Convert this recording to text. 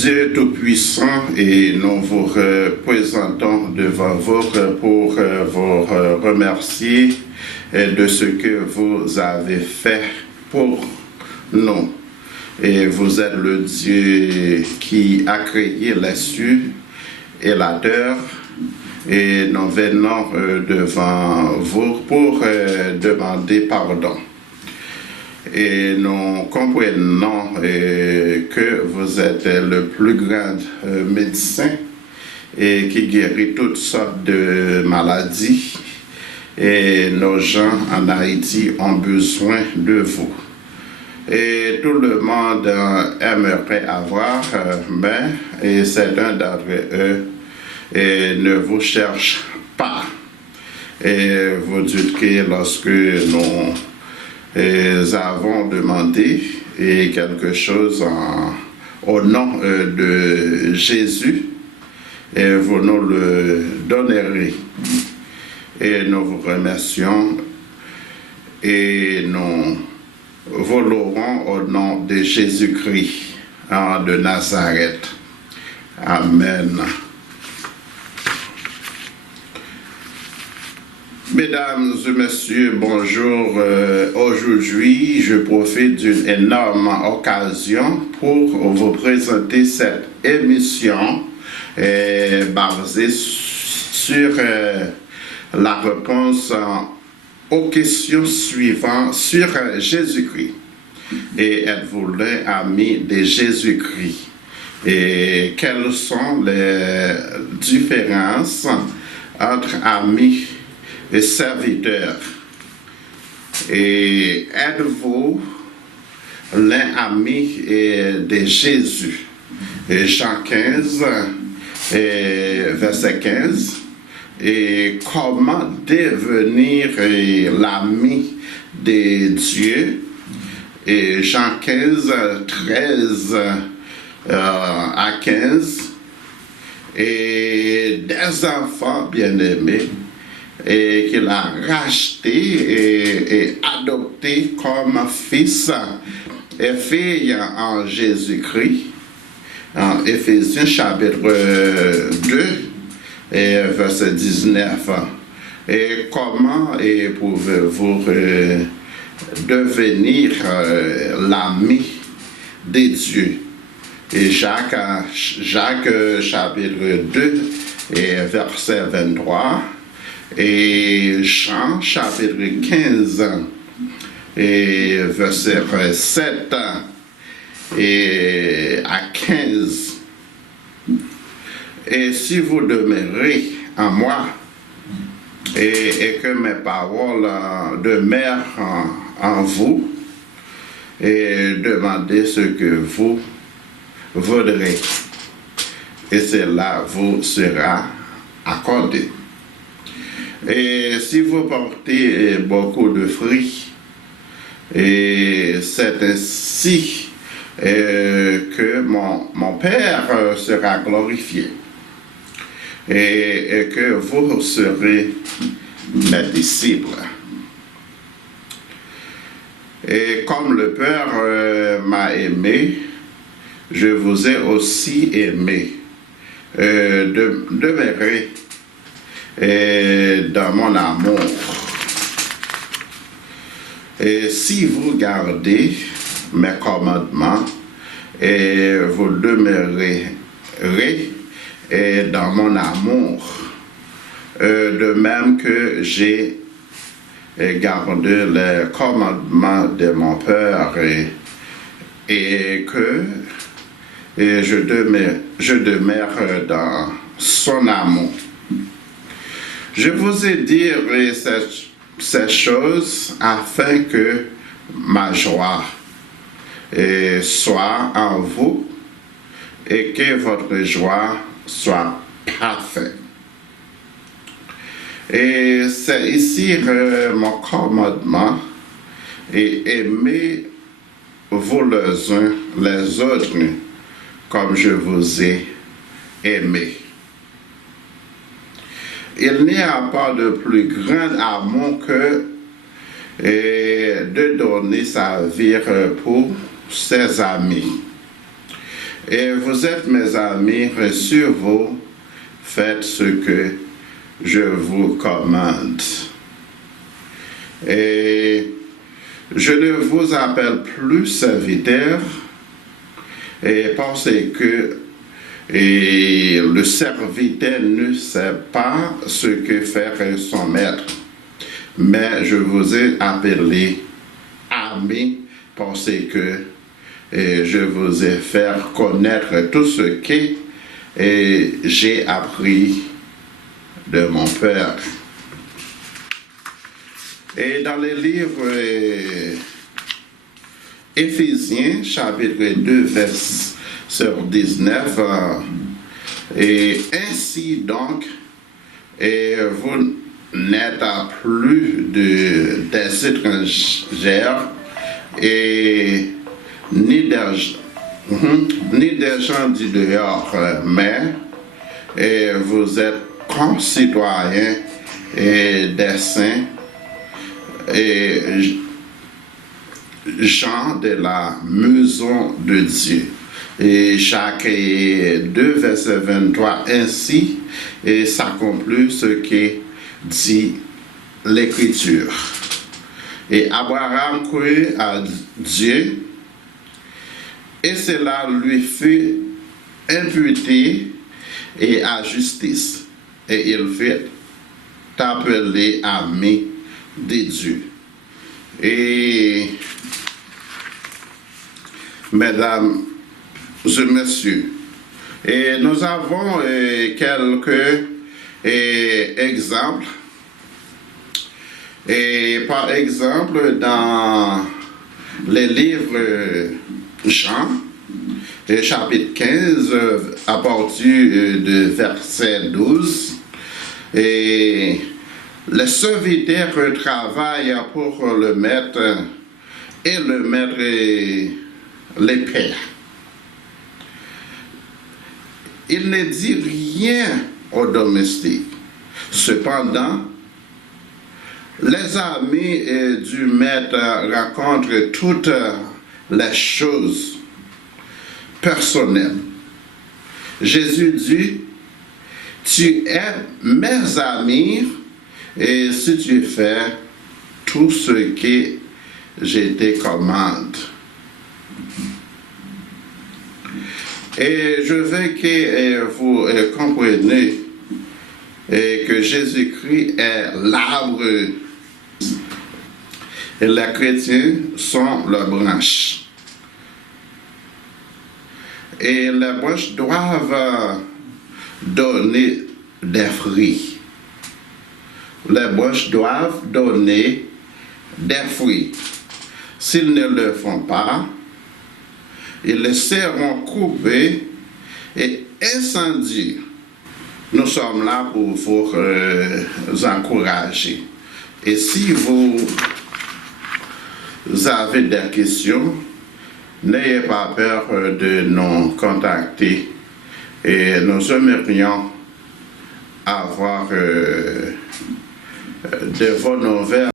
Dieu Tout-Puissant, et nous vous présentons devant vous pour vous remercier de ce que vous avez fait pour nous. Et vous êtes le Dieu qui a créé les cieux et la terre. Et nous venons devant vous pour demander pardon. Et nous comprenons que vous êtes le plus grand médecin et qui guérit toutes sortes de maladies. Et nos gens en Haïti ont besoin de vous. Et tout le monde aimerait avoir, mais certains d'entre eux ne vous cherchent pas. Et vous dites que lorsque nous avons demandé quelque chose au nom de Jésus, et vous nous le donnerez. Et nous vous remercions et nous vous louons au nom de Jésus-Christ de Nazareth. Amen. Mesdames et messieurs, bonjour. Aujourd'hui, je profite d'une énorme occasion pour vous présenter cette émission basée sur la réponse aux questions suivantes sur Jésus-Christ. Et êtes-vous les amis de Jésus-Christ? Et quelles sont les différences entre amis et serviteurs? Et êtes-vous l'un ami de Jésus? Et Jean 15, verset 15. Et comment devenir l'ami de Dieu? Et Jean 15, 13 à 15. Et des enfants bien-aimés et qu'il a racheté et adopté comme fils et fille en Jésus-Christ. En Éphésiens chapitre 2, verset 19. Et comment pouvez-vous devenir l'ami de Dieu? Et Jacques chapitre 2, verset 23. Et Jean chapitre 15, verset 7 à 15. Et si vous demeurez en moi et que mes paroles demeurent en vous, et demandez ce que vous voudrez, et cela vous sera accordé. Et si vous portez beaucoup de fruits, et c'est ainsi que mon Père sera glorifié, et que vous serez mes disciples. Et comme le Père m'a aimé, je vous ai aussi aimé. Demeurez dans mon amour. Et si vous gardez mes commandements, et vous demeurerez dans mon amour, de même que j'ai gardé les commandements de mon Père, et que je demeure dans son amour. Je vous ai dit ces choses afin que ma joie soit en vous et que votre joie soit parfaite. Et c'est ici mon commandement, et aimez-vous les uns les autres comme je vous ai aimé. Il n'y a pas de plus grand amour que de donner sa vie pour ses amis. Et vous êtes mes amis, sur vous, faites ce que je vous commande. Et je ne vous appelle plus serviteur, et parce que le serviteur ne sait pas ce que fait son maître, mais je vous ai appelé ami parce que je vous ai fait connaître tout ce que j'ai appris de mon Père. Et dans le livre Éphésiens, chapitre 2, verset 19, et ainsi donc, vous n'êtes plus des étrangers et ni des gens du dehors, mais vous êtes concitoyens et des saints et gens de la maison de Dieu. Et chaque 2, verset 23, ainsi s'accomplit ce que dit l'Écriture. Et Abraham crut à Dieu, et cela lui fut imputé et à justice. Et il fut appelé ami de Dieu. Et mesdames et messieurs, et nous avons quelques exemples. Et par exemple, dans les livres Jean, chapitre 15, à partir de verset 12, et les serviteurs travaillent pour le maître et le maître les pères. Il ne dit rien aux domestiques. Cependant, les amis du maître racontent toutes les choses personnelles. Jésus dit, tu es mes amis et si tu fais tout ce que je te commande. Et je veux que vous compreniez que Jésus-Christ est l'arbre et les chrétiens sont les branches. Et les branches doivent donner des fruits. Les branches doivent donner des fruits. S'ils ne le font pas, ils seront coupés et incendiés. Nous sommes là pour vous encourager. Et si vous avez des questions, n'ayez pas peur de nous contacter. Et nous aimerions avoir de vos nouvelles.